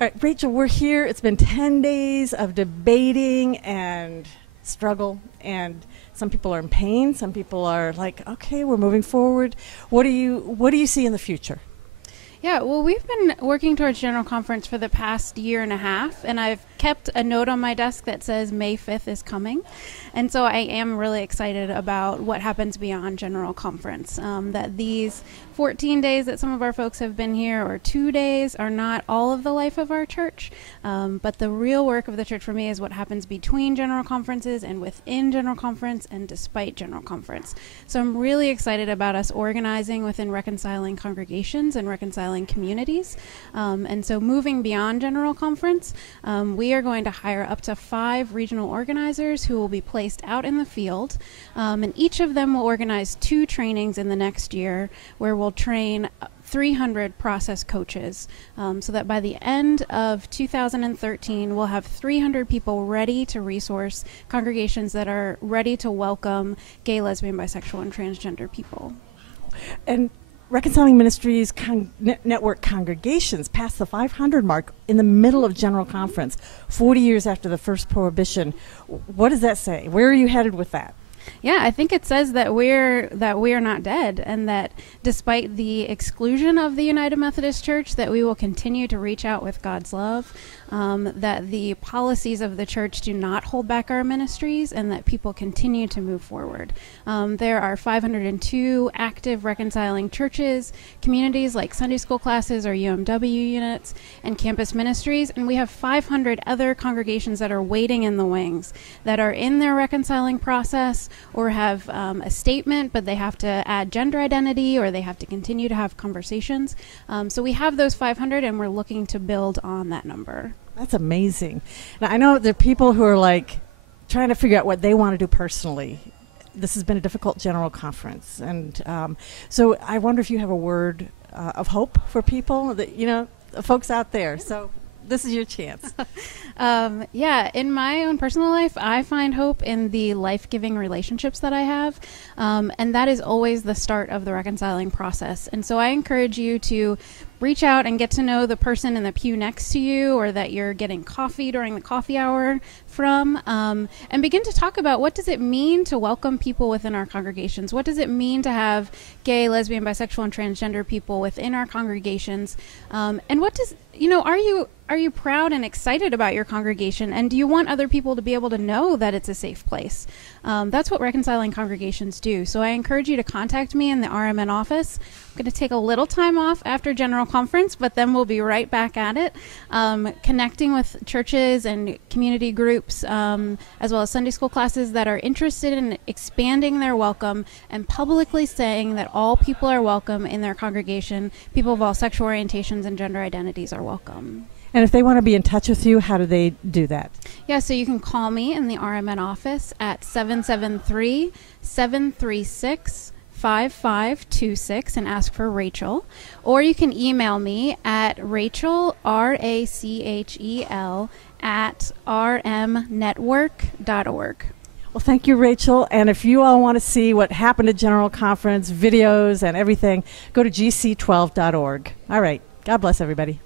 All right, Rachel, we're here. It's been 10 days of debating and struggle, and some people are in pain. Some people are like, okay, we're moving forward. What do you see in the future? Yeah, well, we've been working towards General Conference for the past year and a half, and I've kept a note on my desk that says May 5th is coming. And so I am really excited about what happens beyond General Conference, that these 14 days that some of our folks have been here, or 2 days, are not all of the life of our church. But the real work of the church for me is what happens between General Conferences and within General Conference and despite General Conference. So I'm really excited about us organizing within reconciling congregations and reconciling communities. And so moving beyond General Conference, we are going to hire up to 5 regional organizers who will be placed out in the field. And each of them will organize 2 trainings in the next year where we'll train 300 process coaches, so that by the end of 2013, we'll have 300 people ready to resource congregations that are ready to welcome gay, lesbian, bisexual, and transgender people. And Reconciling Ministries Network congregations passed the 500 mark in the middle of General Conference, 40 years after the first prohibition. What does that say? Where are you headed with that? Yeah, I think it says that we're not dead, and that despite the exclusion of the United Methodist Church, that we will continue to reach out with God's love, that the policies of the church do not hold back our ministries, and that people continue to move forward. There are 502 active reconciling churches, communities like Sunday school classes or UMW units, and campus ministries, and we have 500 other congregations that are waiting in the wings, that are in their reconciling process, or have a statement, but they have to add gender identity, or they have to continue to have conversations. So we have those 500, and we're looking to build on that number. That's amazing. Now, I know there are people who are like trying to figure out what they want to do personally. This has been a difficult General Conference, and so I wonder if you have a word of hope for people, that the folks out there. So this is your chance. Yeah, in my own personal life, I find hope in the life-giving relationships that I have, and that is always the start of the reconciling process. And so I encourage you to reach out and get to know the person in the pew next to you, or that you're getting coffee during the coffee hour from, and begin to talk about, what does it mean to welcome people within our congregations? What does it mean to have gay, lesbian, bisexual, and transgender people within our congregations? And what does, are you proud and excited about your congregation? And do you want other people to be able to know that it's a safe place? That's what reconciling congregations do. So I encourage you to contact me in the RMN office. I'm going to take a little time off after General Conference, but then we'll be right back at it, connecting with churches and community groups, as well as Sunday school classes that are interested in expanding their welcome and publicly saying that all people are welcome in their congregation. People of all sexual orientations and gender identities are welcome. And if they want to be in touch with you, how do they do that? Yeah, so you can call me in the RMN office at 773-736-5526 and ask for Rachel. Or you can email me at Rachel, RACHEL, at rmnetwork.org. Well, thank you, Rachel. And if you all want to see what happened at General Conference, videos and everything, go to gc12.org. All right. God bless everybody.